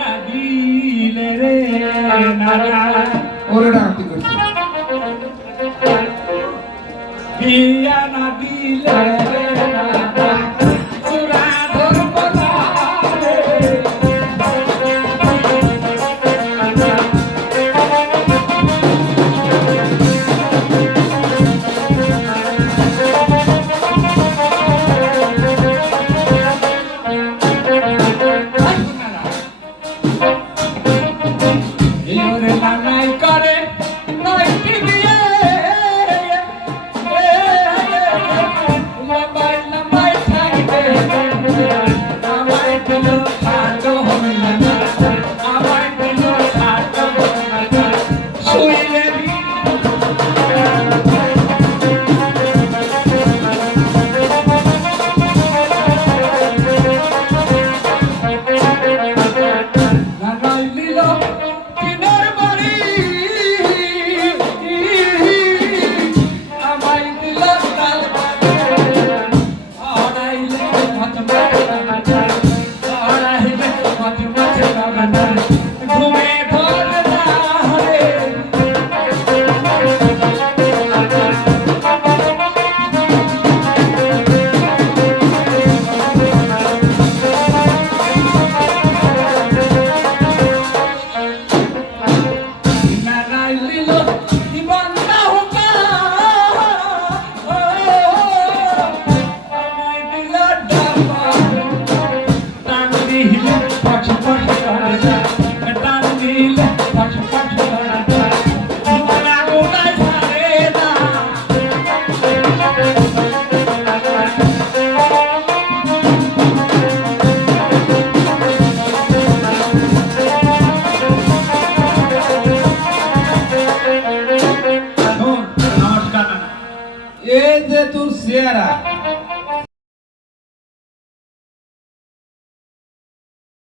না দিলে রে নানা ওরে ডাকতে করছি বিয়া না দিলে রে নানা পুরা ধর্ম না রে ইওরে নানাই করে নয়টি বিয়ে লম্বাই লম্বাই থাকবে আমায় দিল খাটো হবে না আমায় দিল খাটো হবে না শুইলে নানাই দিল কিনার বাড়ি আমায় দিল তাল আড়াইলে মত আড়াইলে মত ঘুমে ধর না রে নানাই দিল দিবানা হুকা আমায় দিল ডাবা টান দিলে পাছ পাছ করে টান দিলে পাছ পাছ করে মোরা গোটাই সারে না নমস্কার নানা এই যে তোর চেহারা